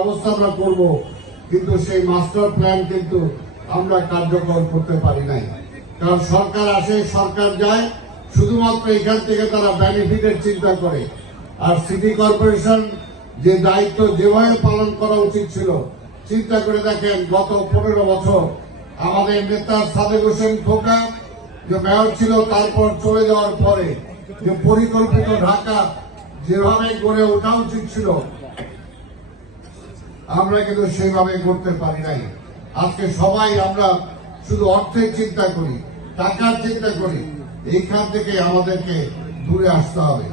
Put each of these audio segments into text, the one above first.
ব্যবস্থা আমরা করব। কিন্তু সেই মাস্টার প্ল্যান কিন্তু আমরা কার্যকর করতে পারি নাই। কারণ সরকার আসে, সরকার যায়, শুধুমাত্র এখান থেকে তারা বেনিফিটের চিন্তা করে। আর সিটি কর্পোরেশন যে দায়িত্ব যেভাবে পালন করা উচিত ছিল, চিন্তা করে দেখেন, গত পনেরো বছর আমাদের নেতা সাদেক হোসেন খোকা যে মেয়র ছিল, তারপর চলে যাওয়ার পরে যে পরিকল্পিত ঢাকা যেভাবে গড়ে ওঠা উচিত ছিল আমরা কিন্তু সেইভাবে করতে পারি নাই। আজকে সবাই আমরা শুধু অর্থের চিন্তা করি, টাকার চিন্তা করি, এইখান থেকে আমাদেরকে দূরে আসতে হবে।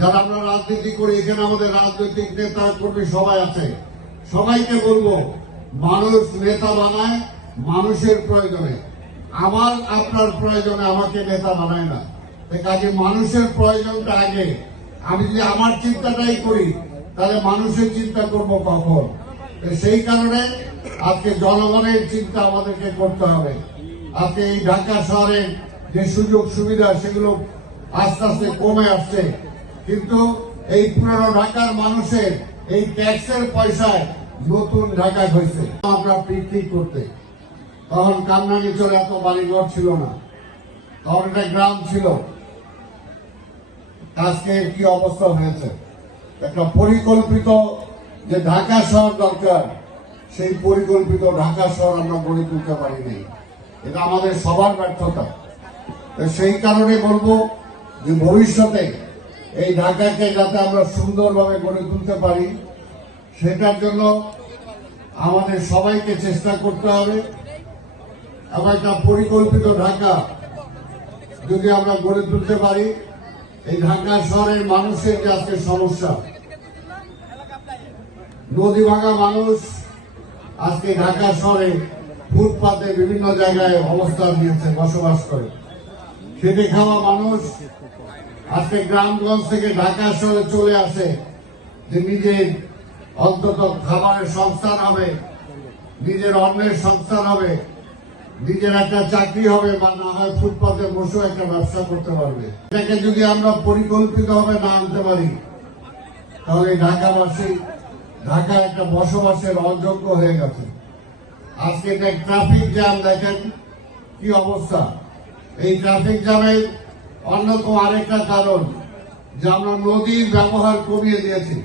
যারা আমরা রাজনীতি করি, এখানে আমাদের রাজনৈতিক নেতা কর্মী সবাই আছে। সবাইকে বলব, মানুষ নেতা বানায়, মানুষের প্রয়োজনে। আমার, আপনার প্রয়োজনে আমাকে নেতা বানায় না। কাজে মানুষের প্রয়োজনটা আগে। আমি যদি আমার চিন্তাটাই করি, তাহলে মানুষের চিন্তা করব কখন? সেই কারণে আজকে জনগণের চিন্তা আমাদেরকে করতে হবে। আজকে এই ঢাকা শহরের যে সুযোগ সুবিধা, সেগুলো আস্তে আস্তে কমে আসছে। কিন্তু এই পুরনো ঢাকার মানুষের এই ট্যাক্সের পয়সায় নতুন ঢাকা হয়েছে। আমরা পিকনিক করতে। তখন কান্নানি চলে এত বাড়িঘর ছিল না। তখন একটা গ্রাম ছিল। আজকে কি অবস্থা হয়েছে? একটা পরিকল্পিত যে ঢাকা শহর দরকার, সেই পরিকল্পিত ঢাকা শহর আমরা গড়ে তুলতে পারিনি। এটা আমাদের সবার ব্যর্থতা। সেই কারণে বলব যে ভবিষ্যতে এই ঢাকাকে যাতে আমরা সুন্দরভাবে গড়ে তুলতে পারি, সেটার জন্য আমাদের সবাইকে চেষ্টা করতে হবে। এবং একটা পরিকল্পিত ঢাকা যদি আমরা গড়ে তুলতে পারি, এই ঢাকা শহরের মানুষের যে আজকে সমস্যা নদী ভাঙা মানুষ আজকে ঢাকা শহরে ফুটপাতে বিভিন্ন জায়গায় অবস্থান নিয়েছে, বসবাস করে। খেটে খাওয়া মানুষ আজকে গ্রামগঞ্জ থেকে ঢাকা শহরে চলে আসে যে নিজের অন্তত খাবারের সংস্থান হবে, নিজের অন্নের সংস্থান হবে, নিজের একটা চাকরি হবে, বা না হয় ফুটপাতে বসে একটা ব্যবসা করতে পারবে। এটাকে যদি আমরা পরিকল্পিত ভাবে না আনতে পারি তাহলে ঢাকাবাসী ঢাকা একটা বসবাসের অযোগ্য হয়ে গেছে। আজকে এটা ট্রাফিক জ্যাম দেখেন, কি অবস্থা? এই ট্রাফিক জ্যামের অন্যতম আরেকটা কারণ যে আমরা নদীর ব্যবহার কমিয়ে দিয়েছি।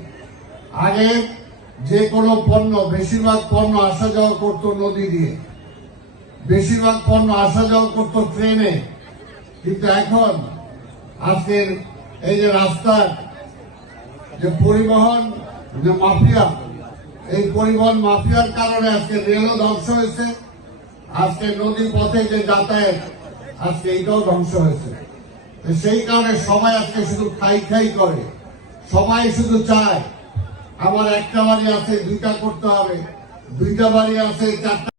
আগে যে কোনো পণ্য, বেশিরভাগ পণ্য আসা যাওয়া করতো নদী দিয়ে। বেশিরভাগ পণ্য আসা যাওয়া করত ট্রেনে। কিন্তু এখন আজকের এই যে রাস্তার যে পরিবহন, যে মাফিয়া, এই পরিবহন মাফিয়ার কারণে আজকে রেলও ধ্বংস হয়েছে। আজকে নদী পথে যে যাতায়াত, আজকে এইটাও ধ্বংস হয়েছে। সেই কারণে সবাই আজকে শুধু খাই খাই করে, সবাই শুধু চায়, আমার একটা বাড়ি আছে, দুইটা করতে হবে, দুইটা বাড়ি আছে, চারটা